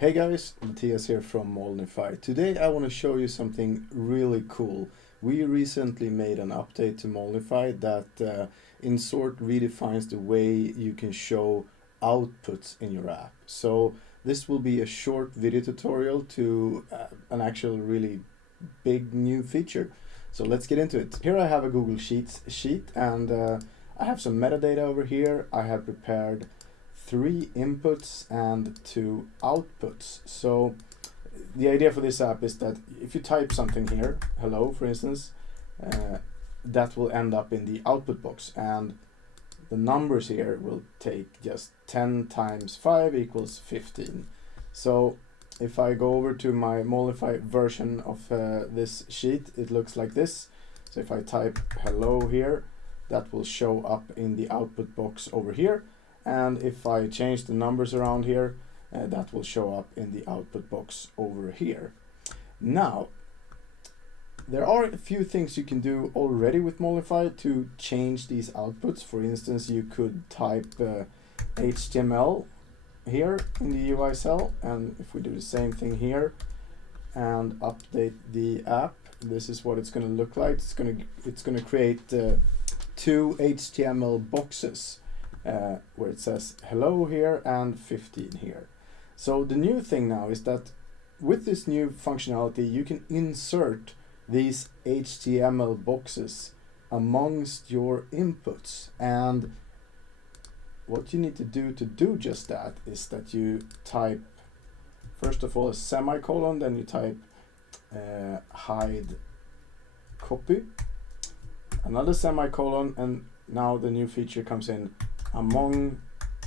Hey guys, Matthias here from Molnify. Today I want to show you something really cool. We recently made an update to Molnify that in short redefines the way you can show outputs in your app. So this will be a short video tutorial to an actual really big new feature. So let's get into it. Here I have a Google Sheets sheet and I have some metadata over here. I have prepared 3 inputs and 2 outputs. So the idea for this app is that if you type something here, hello for instance, that will end up in the output box, and the numbers here will take just 10 times 5 equals 15. So if I go over to my Molnify version of this sheet, it looks like this. So if I type hello here, that will show up in the output box over here. And if I change the numbers around here, that will show up in the output box over here. Now, there are a few things you can do already with Molnify to change these outputs. For instance, you could type HTML here in the UI cell, and if we do the same thing here and update the app, this is what it's going to look like. It's going to create 2 HTML boxes. Where it says hello here and 15 here. So the new thing now is that with this new functionality you can insert these HTML boxes amongst your inputs, and what you need to do just that is that you type first of all a semicolon, then you type hide copy, another semicolon, and now the new feature comes in among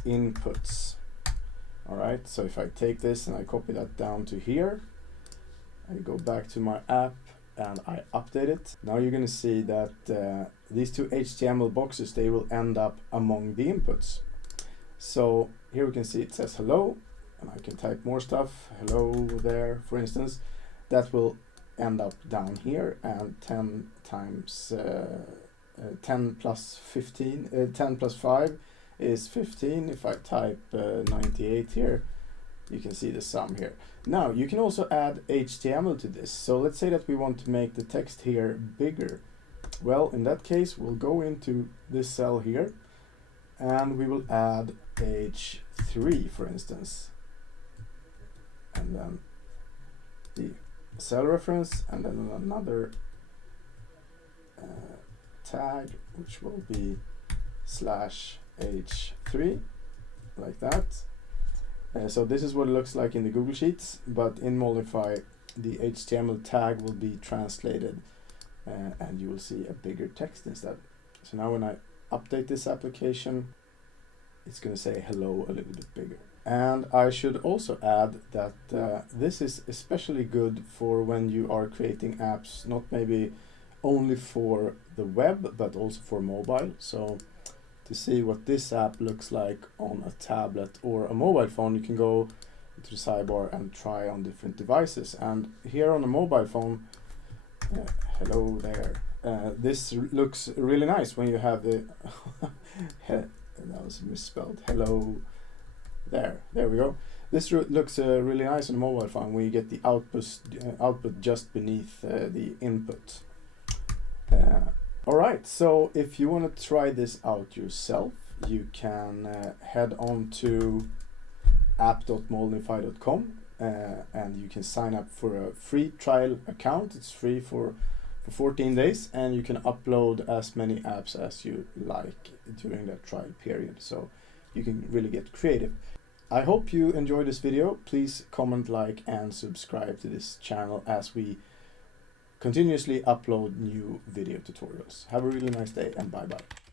inputs. Alright, so if I take this and I copy that down to here, I go back to my app and I update it. Now you're going to see that these 2 HTML boxes, they will end up among the inputs. So here we can see it says hello, and I can type more stuff, hello there for instance. That will end up down here, and 10 times 10 plus 15, 10 plus 5 is 15. If I type 98 here, you can see the sum here. Now you can also add HTML to this. So let's say that we want to make the text here bigger. Well, in that case we'll go into this cell here and we will add H3 for instance, and then the cell reference, and then another tag which will be /H3, like that. So this is what it looks like in the Google Sheets, but in Molnify the HTML tag will be translated and you will see a bigger text instead. So now when I update this application, it's going to say hello a little bit bigger. And I should also add that this is especially good for when you are creating apps, not maybe only for the web but also for mobile. So to see what this app looks like on a tablet or a mobile phone, you can go to the sidebar and try on different devices. And here on a mobile phone, hello there, this looks really nice when you have the that was misspelled, hello there we go. This looks really nice on a mobile phone when you get the output just beneath the input. Alright, so if you want to try this out yourself, you can head on to app.molnify.com and you can sign up for a free trial account. It's free for 14 days, and you can upload as many apps as you like during that trial period. So you can really get creative. I hope you enjoyed this video. Please comment, like, and subscribe to this channel as we continuously upload new video tutorials. Have a really nice day, and bye bye.